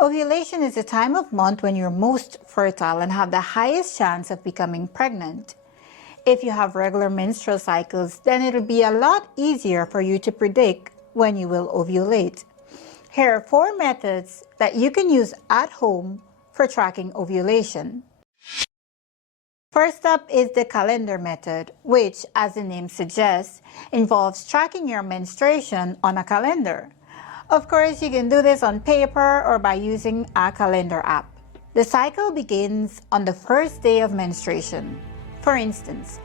Ovulation is the time of month when you're most fertile and have the highest chance of becoming pregnant. If you have regular menstrual cycles, then it'll be a lot easier for you to predict when you will ovulate. Here are 4 methods that you can use at home for tracking ovulation. First up is the calendar method, which, as the name suggests, involves tracking your menstruation on a calendar. Of course, you can do this on paper or by using a calendar app. The cycle begins on the first day of menstruation. For instance,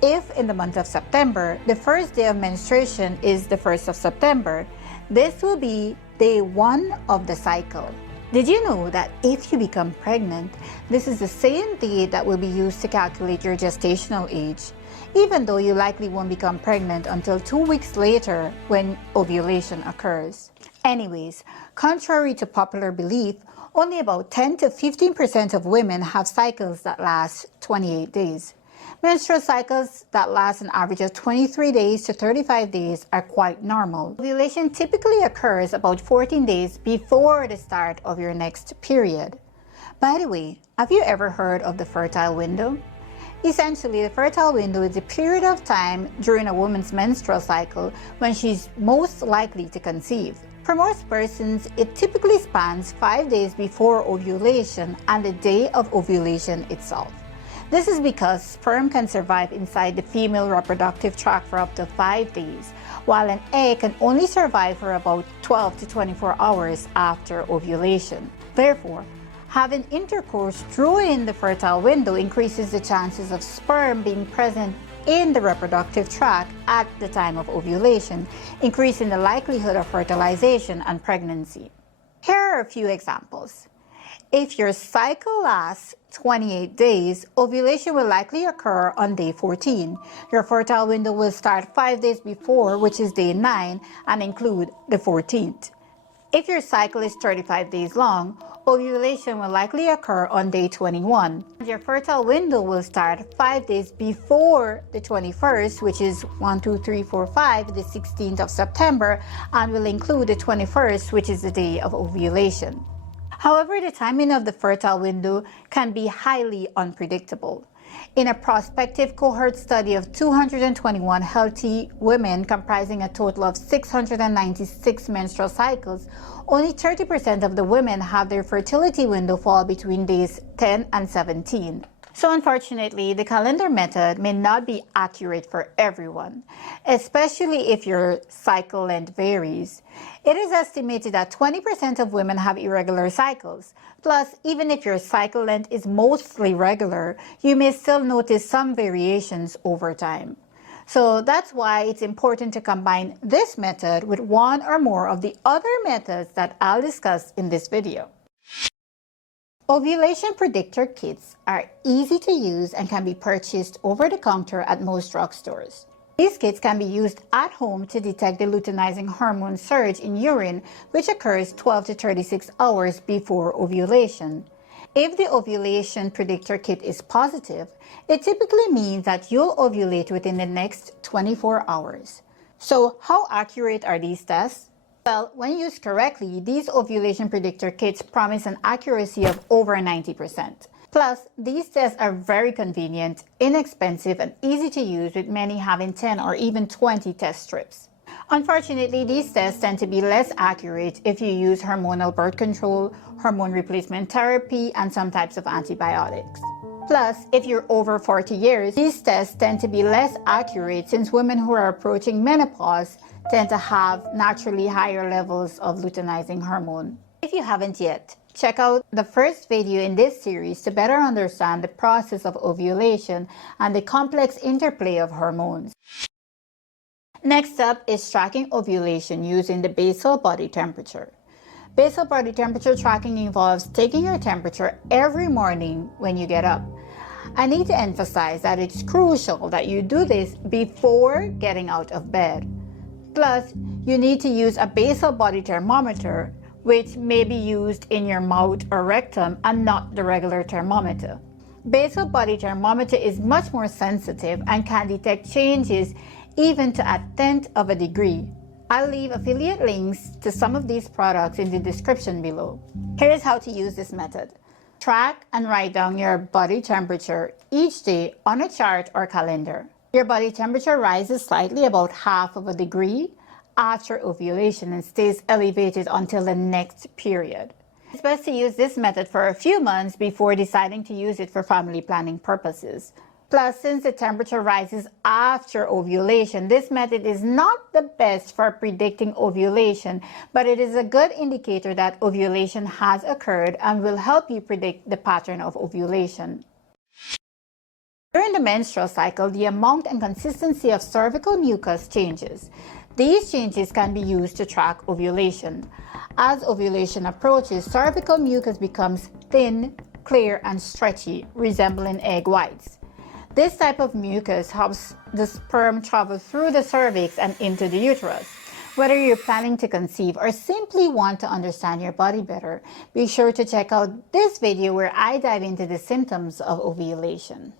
if in the month of September, the first day of menstruation is the 1st of September, this will be day 1 of the cycle. Did you know that if you become pregnant, this is the same date that will be used to calculate your gestational age, even though you likely won't become pregnant until 2 weeks later when ovulation occurs? Anyways, contrary to popular belief, only about 10 to 15% of women have cycles that last 28 days. Menstrual cycles that last an average of 23 days to 35 days are quite normal. Ovulation typically occurs about 14 days before the start of your next period. By the way, have you ever heard of the fertile window? Essentially, the fertile window is a period of time during a woman's menstrual cycle when she's most likely to conceive. For most persons, it typically spans 5 days before ovulation and the day of ovulation itself. This is because sperm can survive inside the female reproductive tract for up to 5 days, while an egg can only survive for about 12 to 24 hours after ovulation. Therefore, having intercourse during the fertile window increases the chances of sperm being present in the reproductive tract at the time of ovulation, increasing the likelihood of fertilization and pregnancy. Here are a few examples. If your cycle lasts 28 days, ovulation will likely occur on day 14. Your fertile window will start 5 days before, which is day 9, and include the 14th. If your cycle is 35 days long, ovulation will likely occur on day 21. Your fertile window will start 5 days before the 21st, which is the 16th of September, and will include the 21st, which is the day of ovulation. However, the timing of the fertile window can be highly unpredictable. In a prospective cohort study of 221 healthy women comprising a total of 696 menstrual cycles, only 30% of the women have their fertility window fall between days 10 and 17. So unfortunately, the calendar method may not be accurate for everyone, especially if your cycle length varies. It is estimated that 20% of women have irregular cycles. Plus, even if your cycle length is mostly regular, you may still notice some variations over time. So that's why it's important to combine this method with one or more of the other methods that I'll discuss in this video. Ovulation predictor kits are easy to use and can be purchased over the counter at most drugstores. These kits can be used at home to detect the luteinizing hormone surge in urine, which occurs 12 to 36 hours before ovulation. If the ovulation predictor kit is positive, it typically means that you'll ovulate within the next 24 hours. So how accurate are these tests? Well, when used correctly, these ovulation predictor kits promise an accuracy of over 90%. Plus, these tests are very convenient, inexpensive, and easy to use, with many having 10 or even 20 test strips. Unfortunately, these tests tend to be less accurate if you use hormonal birth control, hormone replacement therapy, and some types of antibiotics. Plus, if you're over 40 years, these tests tend to be less accurate since women who are approaching menopause tend to have naturally higher levels of luteinizing hormone. If you haven't yet, check out the first video in this series to better understand the process of ovulation and the complex interplay of hormones. Next up is tracking ovulation using the basal body temperature. Basal body temperature tracking involves taking your temperature every morning when you get up. I need to emphasize that it's crucial that you do this before getting out of bed. Plus, you need to use a basal body thermometer, which may be used in your mouth or rectum and not the regular thermometer. Basal body thermometer is much more sensitive and can detect changes even to a tenth of a degree. I'll leave affiliate links to some of these products in the description below. Here's how to use this method. Track and write down your body temperature each day on a chart or calendar. Your body temperature rises slightly, about half of a degree, after ovulation and stays elevated until the next period. It's best to use this method for a few months before deciding to use it for family planning purposes. Plus, since the temperature rises after ovulation, this method is not the best for predicting ovulation, but it is a good indicator that ovulation has occurred and will help you predict the pattern of ovulation. During the menstrual cycle, the amount and consistency of cervical mucus changes. These changes can be used to track ovulation. As ovulation approaches, cervical mucus becomes thin, clear, and stretchy, resembling egg whites. This type of mucus helps the sperm travel through the cervix and into the uterus. Whether you're planning to conceive or simply want to understand your body better, be sure to check out this video where I dive into the symptoms of ovulation.